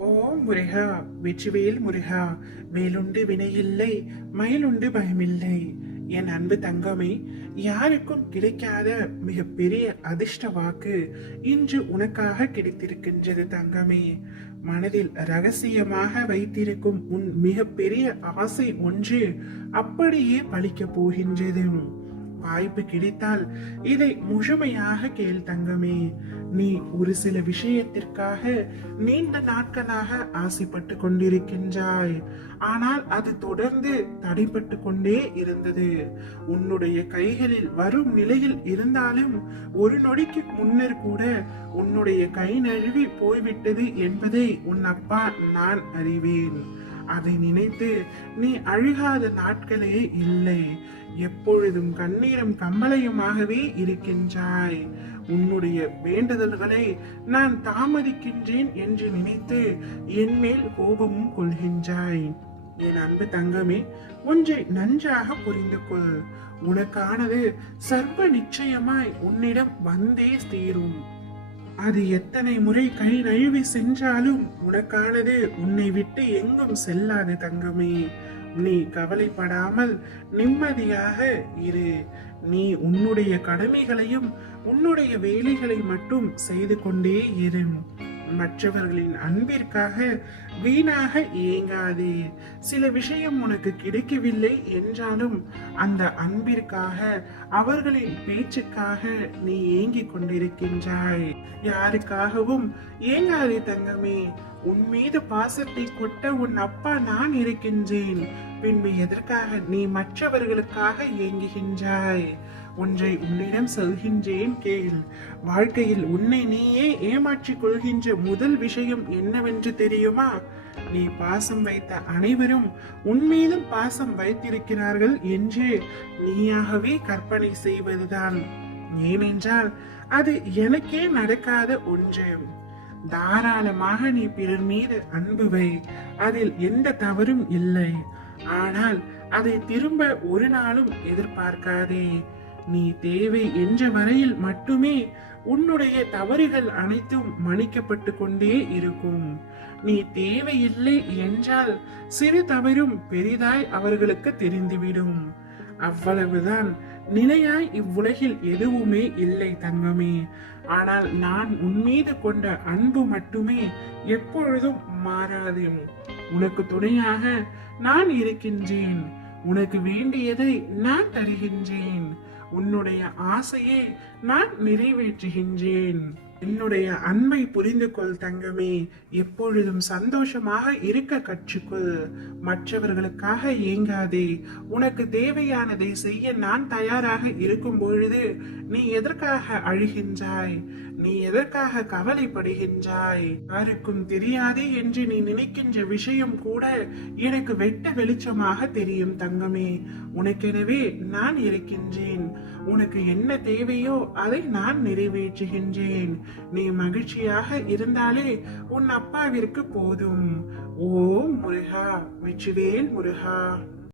ஓம் முருகா, வெற்றிவேல் முருகா. வேலுண்டு வினையில்லை, மயிலுண்டு பயமில்லை. என் அன்பு தங்கமே, யாருக்கும் கிடைக்காத மிகப்பெரிய அதிர்ஷ்ட வாக்கு இன்று உனக்காக கிடைத்திருக்கின்றது தங்கமே. மனதில் ரகசியமாக வைத்திருக்கும் உன் மிகப்பெரிய ஆசை ஒன்று அப்படியே பலிக்கப் போகின்றது. வாய்ப்பு கிடைத்தால் இதை முழுமையாக கேள் தங்கமே. நீ ஒரு சில விஷயத்திற்காக நீண்ட நாட்களாக ஆசைப்பட்டு கொண்டிருக்கின்றாய். ஆனால் அது தொடர்ந்து தடைப்பட்டு கொண்டே இருந்தது. உன்னுடைய கைகளில் வரும் நிலையில் இருந்தாலும் ஒரு நொடிக்கு முன்னர் கூட உன்னுடைய கை நழுவி போய்விட்டது என்பதை உன் அப்பா நான் அறிவேன். அதை நினைத்து நீ அழுகாத நாட்களே இல்லை. எப்பொழுதும் கண்ணீரும் கம்பளையுமாகவே இருக்கின்றாய். உன்னுடைய வேண்டுதல்களை நான் தாமதிக்கின்றேன் என்று நினைத்து என் மேல் கோபமும் கொள்கின்றாய். என் அன்பு தங்கமே, ஒன்றை நன்றாக புரிந்து கொள். உனக்கானது சர்வ நிச்சயமாய் உன்னிடம் வந்தே தீரும். அது எத்தனை முறை கை நழுவி சென்றாலும் உனக்கானது உன்னை விட்டு எங்கும் செல்லாது தங்கமே. நீ கவலைப்படாமல் நிம்மதியாக இரு. நீ உன்னுடைய கடமைகளையும் உன்னுடைய வேலைகளை மட்டும் செய்து கொண்டே இரு. மற்றவர்களின் அன்பிற்காக வீணாக ஏங்காதே. சில விஷயம் உனக்கு கிடைக்கவில்லை என்றாலும் அந்த அன்பிற்காக, அவர்களின் பேச்சுக்காக நீ ஏங்கிக் கொண்டிருக்கின்றாய். யாருக்காகவும் ஏங்காதே தங்கமே. உன் மீது பாசத்தை கொட்ட உன் அப்பா நான் இருக்கின்றேன். பின்பு எதற்காக நீ மற்றவர்களுக்காக ஏங்குகின்றாய்? ஒன்றை உன்னிடம் சொல்கின்றேன் கேள். வாழ்க்கையில் உன்னை நீயே ஏமாற்றிக் கொள்கின்ற முதல் விஷயம் என்னவென்று தெரியுமா? நீ பாசம் வைத்த அனைவரும் உன்மீதும் பாசம் வைத்திருக்கிறார்கள் என்று நீயாகவே கற்பனை செய்வதுதான். ஏனென்றால் அது எனக்கே நடக்காத ஒன்று. தாராளமாக நீ பிறர் மீது அன்பு வை, அதில் எந்த தவறும் இல்லை. ஆனால் அதை திரும்ப ஒரு நாளும் எதிர்பார்க்காதே. நீ தேவை என்ற வரையில் மட்டுமே உன்னுடைய தவறுகள் அனைத்தும் மன்னிக்கப்பட்டு கொண்டே இருக்கும். நீ தேவையில்லை என்றால் சிறு தவறும் பெரிதாய் அவர்களுக்கு தெரிந்துவிடும். அவ்வளவுதான். நிலையாய் இவ்வுலகில் எதுவுமே இல்லை தங்கமே. ஆனால் நான் உன்மீது கொண்ட அன்பு மட்டுமே எப்பொழுதும் மாறாது. உனக்கு துணையாக நான் இருக்கின்றேன். உனக்கு வேண்டியதை நான் தருகின்றேன். உன்னுடைய ஆசையை நான் நிறைவேற்றுகின்றேன். என்னுடைய அன்பை புரிந்து கொள் தங்கமே. எப்பொழுதும் சந்தோஷமாக இருக்க கற்றுக்கொள். மற்றவர்களுக்காக ஏங்காதே. உனக்கு தேவையானதை செய்ய நான் தயாராக இருக்கும் பொழுது நீ எதற்காக அழுகின்றாய்? நீ எதற்காக கவலைப்படுகின்றாய்? யாருக்கும் தெரியாதே என்று நீ நினைக்கின்ற விஷயம் கூட எனக்கு வெட்ட வெளிச்சமாக தெரியும் தங்கமே. உனக்கெனவே நான் இருக்கின்றேன். உனக்கு என்ன தேவையோ அதை நான் நிறைவேற்றுகின்றேன். நீ மகிழ்ச்சியாக இருந்தாலே உன் அப்பாவிற்கு போதும். ஓம் முருகா, வெற்றிவேல் முருகா.